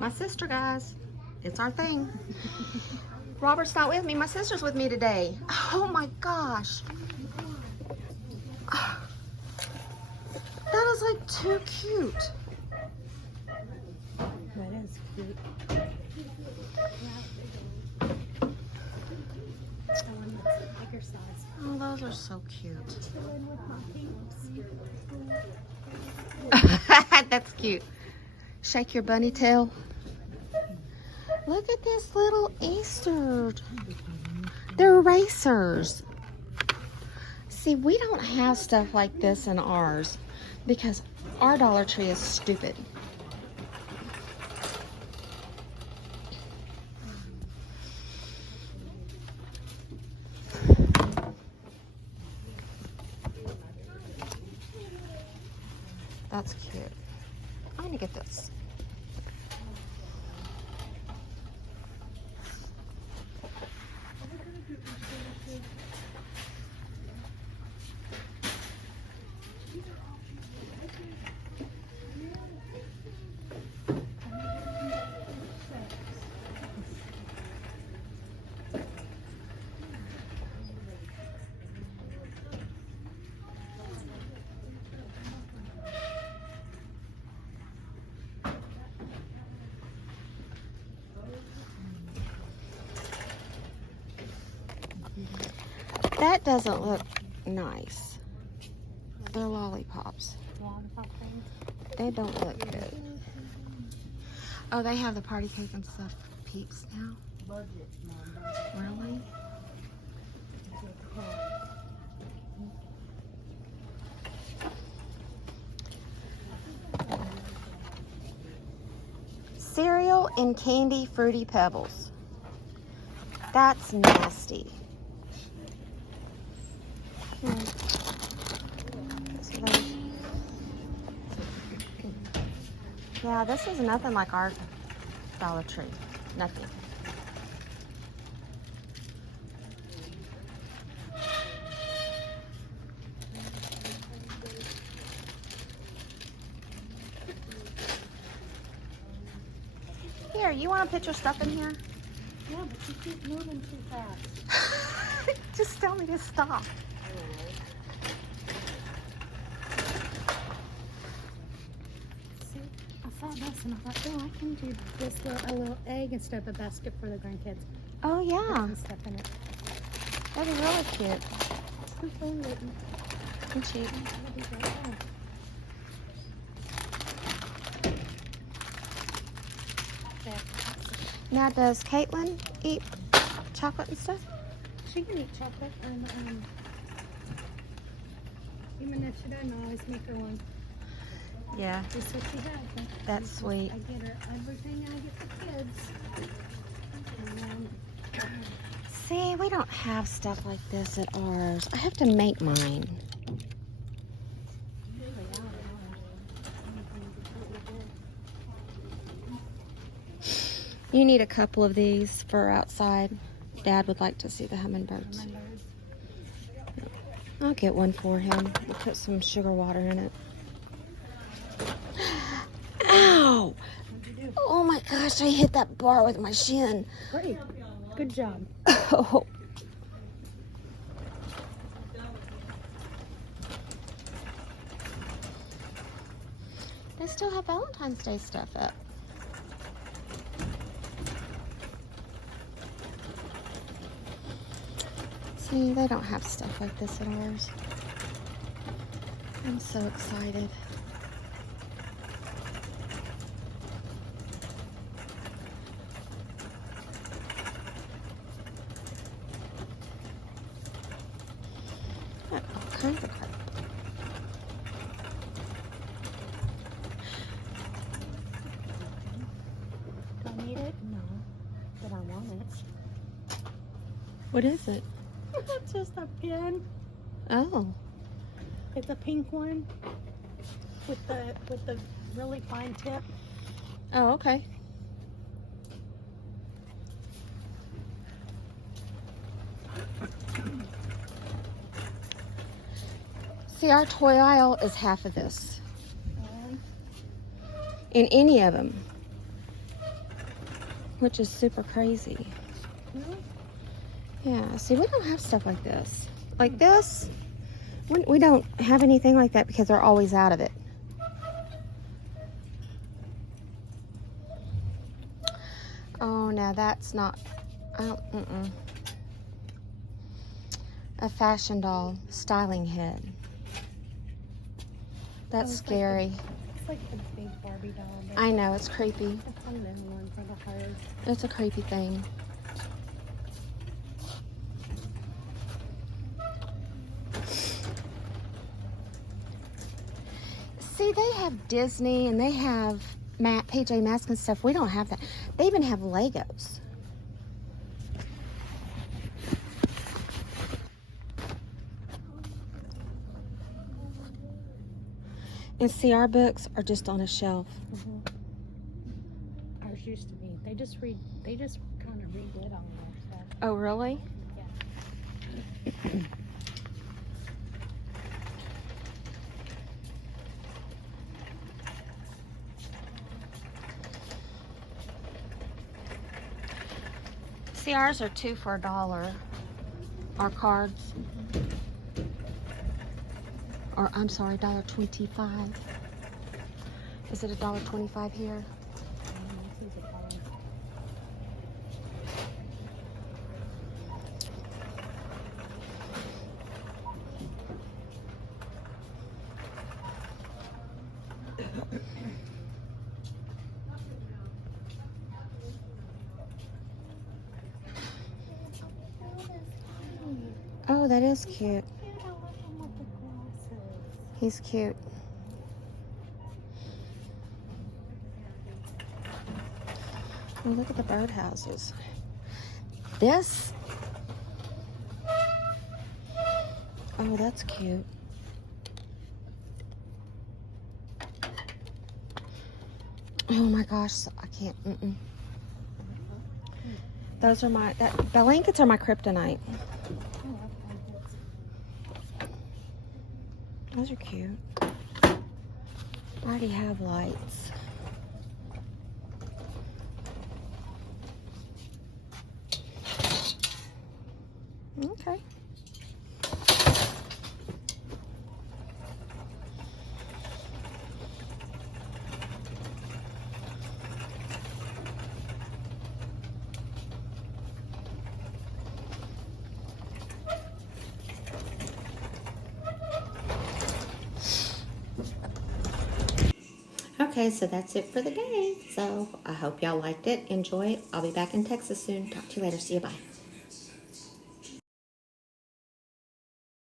My sister, guys. It's our thing. Robert's not with me. My sister's with me today. Oh my gosh. That is like too cute. That is cute. Bigger size. Oh, those are so cute. Chilling with my peeps. That's cute. Shake your bunny tail. Look at this little Easter. They're racers. See, we don't have stuff like this in ours because our Dollar Tree is stupid. That's cute. I'm gonna get this. That doesn't look nice. They're lollipops. Lollipop things. They don't look good. Oh, they have the party cake and stuff. Peeps now. Really? Cereal and candy fruity pebbles. That's nasty. Yeah, this is nothing like our Dollar Tree. Nothing. Here, you want to put your stuff in here? Yeah, but you keep moving too fast. Just tell me to stop. See, I saw this and I thought, oh, I can do this a little egg instead of a basket for the grandkids. Oh, Put yeah. some stuff in it. That'd be really cute Simply written. and cheap. That'd be great. Oh. There. Now, does Caitlin eat chocolate and stuff? She can eat chocolate and even if she doesn't, I always make her one. Yeah, Just so she has. that's sweet. I get her everything I get for kids. And, See, we don't have stuff like this at ours. I have to make mine. You need a couple of these for outside. Dad would like to see the hummingbirds. I'll get one for him. We'll put some sugar water in it. Ow! Oh my gosh, I hit that bar with my shin. Great. Good job. Oh. They still have Valentine's Day stuff up. See, they don't have stuff like this at ours. I'm so excited. Got all kinds of crap. Do I need it? No. But I want it. What is it? It's just a pin. Oh. It's a pink one with the really fine tip. Oh, okay. See, our toy aisle is half of this. And In any of them. which is super crazy. Really? Yeah, see, we don't have stuff like this. Like this, we don't have anything like that because they're always out of it. Oh, now that's not, I don't, A fashion doll styling head. That's scary. It's like the big Barbie doll. I know, it's creepy. It's one of them ones for the heart. It's a creepy thing. See, they have Disney and they have PJ Masks and stuff. We don't have that. They even have Legos. And see, our books are just on a shelf. Ours used to be. They just kind of redid all that stuff. Oh, really? Yeah. See, ours are 2 for $1. Our cards. Or, I'm sorry, $1.25. Is it $1.25 here? This is a color. Oh, that is cute. Cute, I love him with the glasses. He's cute. Oh, look at the birdhouses. This. Oh, that's cute. Oh my gosh, I can't. Those are my, the blankets are my kryptonite. I love blankets. Those are cute. I already have lights. Okay. Okay, so that's it for the day. So I hope y'all liked it. Enjoy it. I'll be back in Texas soon. Talk to you later. See you. Bye.